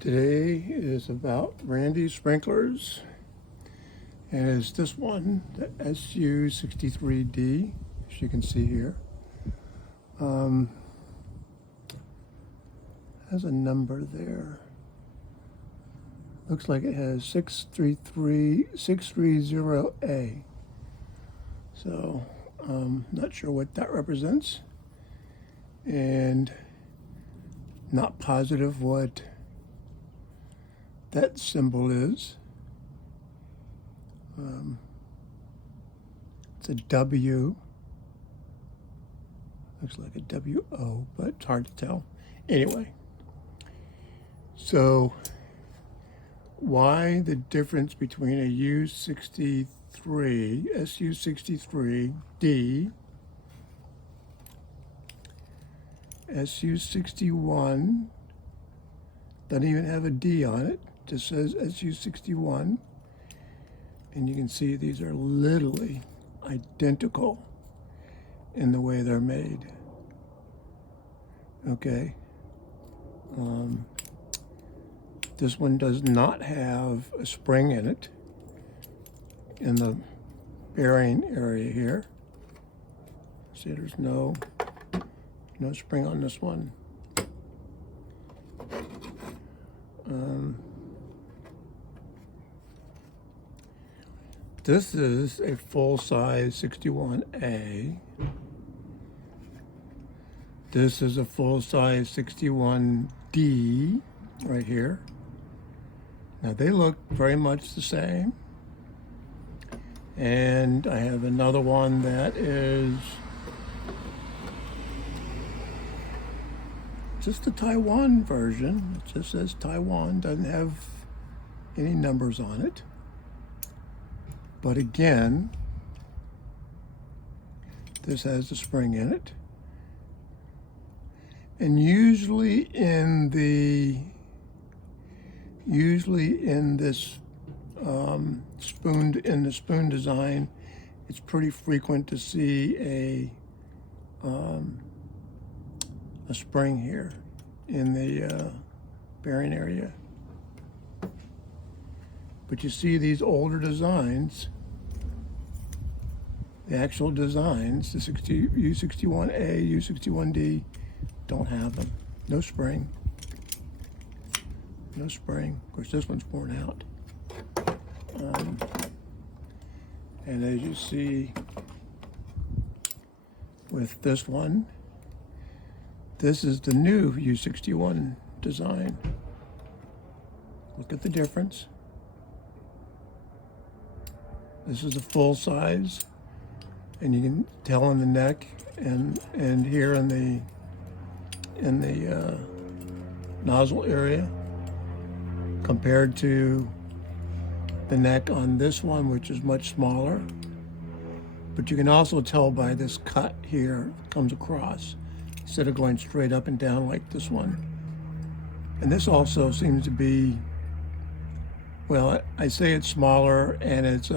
Today is about Randy sprinklers, and it's this one, the SU63-D, as you can see here. Has a number there. Looks like it has 630A. So, not sure what that represents, and not positive what that symbol is. It's a W. Looks like a W-O, but it's hard to tell. Anyway, so why the difference between a SU63-D, SU61 doesn't even have a D on it, just says SU61, and you can see these are literally identical in the way they're made. Okay. This one does not have a spring in it in the bearing area here. See, there's no spring on this one. This is a full-size 61A. This is a full-size 61D right here. Now they look very much the same. And I have another one that is just the Taiwan version. It just says Taiwan, doesn't have any numbers on it. But again, this has a spring in it. And usually in this spoon design, it's pretty frequent to see a spring here in the bearing area. But you see these older designs, the actual designs, the U61A, U61D, don't have them. No spring. No spring. Of course, this one's worn out. And as you see with this one, this is the new U61 design. Look at the difference. This is a full size, and you can tell in the neck and here in the nozzle area compared to the neck on this one, which is much smaller. But you can also tell by this cut here comes across instead of going straight up and down like this one. And this also seems to be, well, I say it's smaller, and it's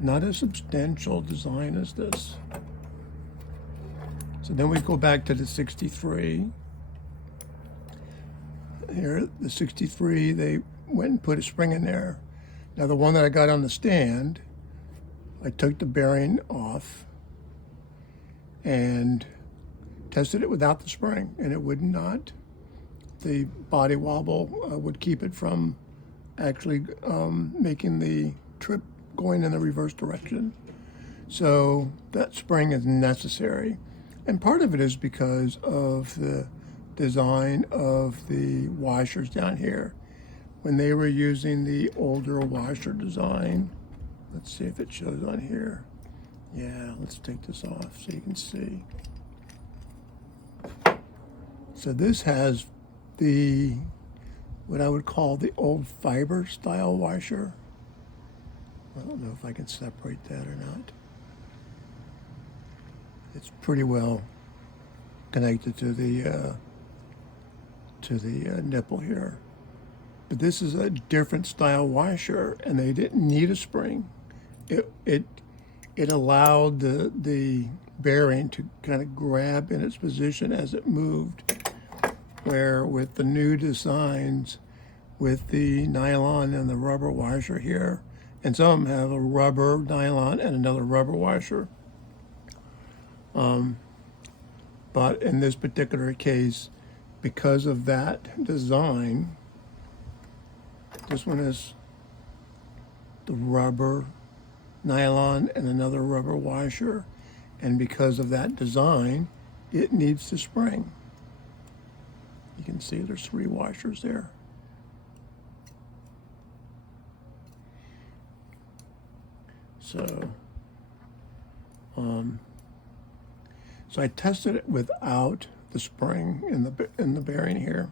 not a substantial design as this. So then we go back to the 63. Here, the 63, they went and put a spring in there. Now the one that I got on the stand, I took the bearing off and tested it without the spring, and it would not. The body wobble would keep it from actually making the trip going in the reverse direction. So that spring is necessary. And part of it is because of the design of the washers down here. When they were using the older washer design, let's see if it shows on here. Yeah, let's take this off so you can see. So this has what I would call the old fiber style washer. I don't know if I can separate that or not. It's pretty well connected to the nipple here. But this is a different style washer, and they didn't need a spring. It allowed the bearing to kind of grab in its position as it moved. where with the new designs, with the nylon and the rubber washer here, and some have a rubber nylon and another rubber washer. But in this particular case, because of that design, this one is the rubber nylon and another rubber washer, and because of that design, it needs to spring. You can see there's 3 washers there. So, so I tested it without the spring in the bearing here,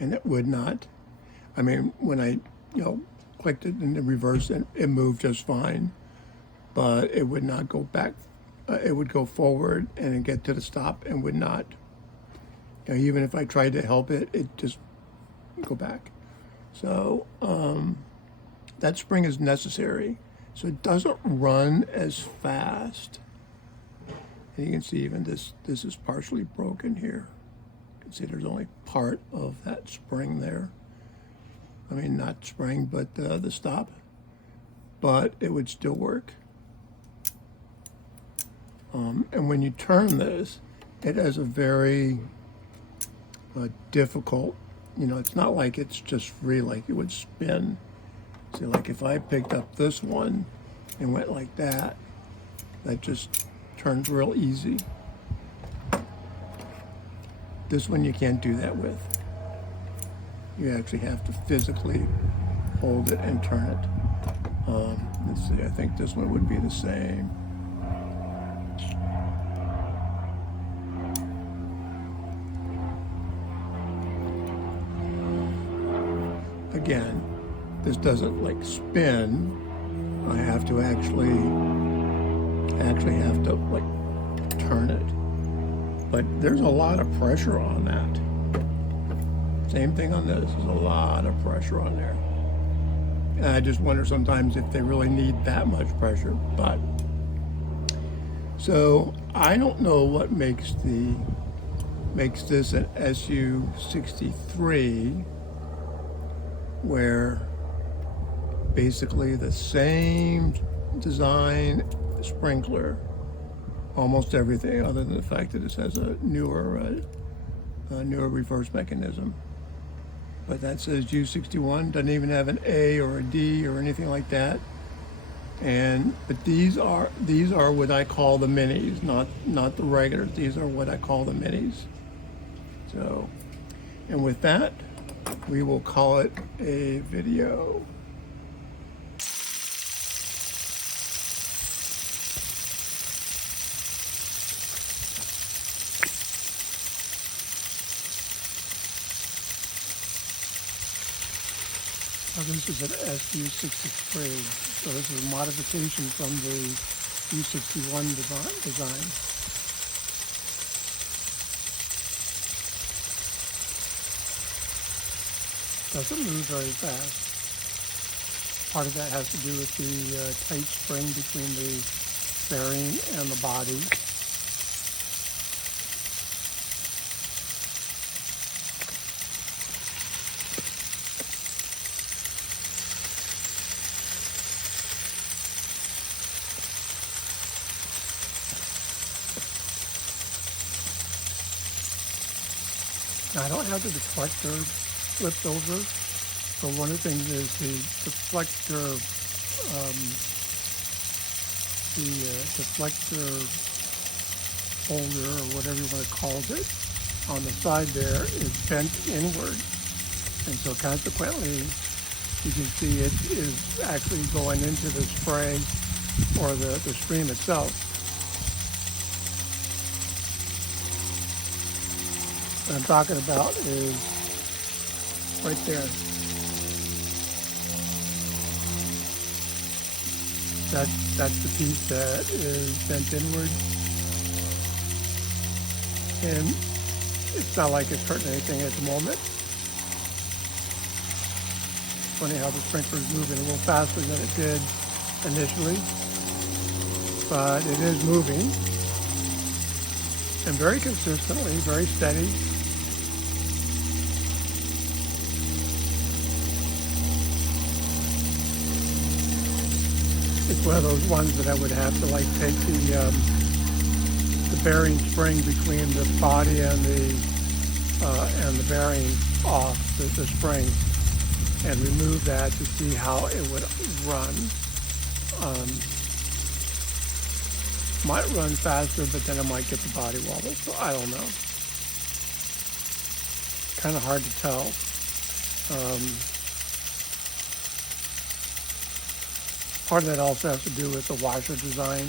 and it would not. I mean, when I clicked it in the reverse, it moved just fine, but it would not go back. It would go forward and then get to the stop and would not. Even if I tried to help it, it just go back. So that spring is necessary. So it doesn't run as fast. And you can see even this is partially broken here. You can see there's only part of that spring there. I mean, not spring, but the stop. But it would still work. And when you turn this, it has a very difficult, it's not like it's just free like it would spin. See, like if I picked up this one and went like that, that just turns real easy. This one you can't do that with. You actually have to physically hold it and turn it. Let's see, I think this one would be the same. Again, this doesn't like spin. I have to actually have to like turn it. But there's a lot of pressure on that. Same thing on this. There's a lot of pressure on there. And I just wonder sometimes if they really need that much pressure. But so I don't know what makes this an SU63, where basically the same design sprinkler, almost everything other than the fact that this has a newer reverse mechanism. But that says U61, doesn't even have an A or a D or anything like that. But these are what I call the minis, not the regulars. These are what I call the minis. So, and with that, we will call it a video. Now this is an SU63, so this is a modification from the U61 design. Doesn't move very fast. Part of that has to do with the tight spring between the bearing and the body. Now I don't have the deflector flipped over, so one of the things is the deflector holder, or whatever you want to call it, on the side there is bent inward, and so consequently you can see it is actually going into the spray or the stream itself. What I'm talking about is right there. That's the piece that is bent inward. And it's not like it's hurting anything at the moment. Funny how the sprinkler is moving a little faster than it did initially. But it is moving. And very consistently, very steady. It's one of those ones that I would have to like take the bearing spring between the body and the bearing off the spring and remove that to see how it would run. Might run faster, but then I might get the body wobble, so I don't know. Kind of hard to tell. Part of that also has to do with the washer design,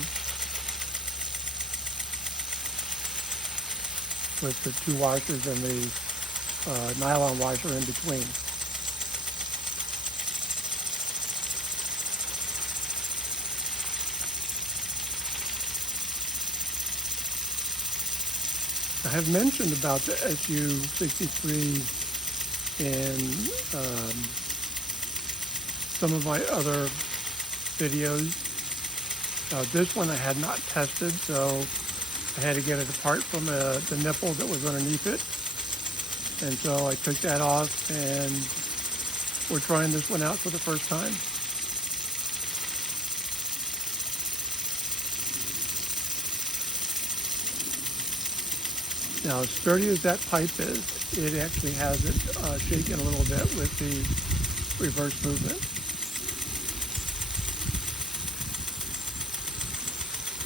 with the two washers and the nylon washer in between. I have mentioned about the SU63 in some of my other videos. This one I had not tested, so I had to get it apart from the nipple that was underneath it. And so I took that off, and we're trying this one out for the first time. Now, as sturdy as that pipe is, it actually has it shaking a little bit with the reverse movement,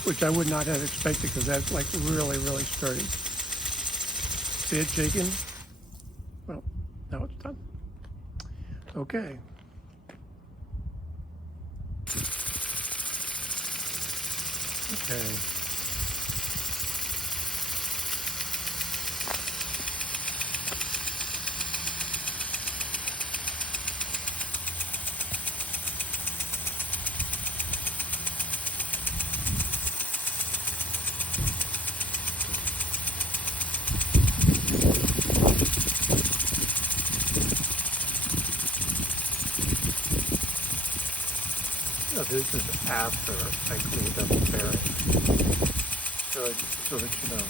which I would not have expected because that's like really, really sturdy. See it shaking? Well, now it's done. Okay. Okay. So this is after I cleaned up the bearing, so that you know.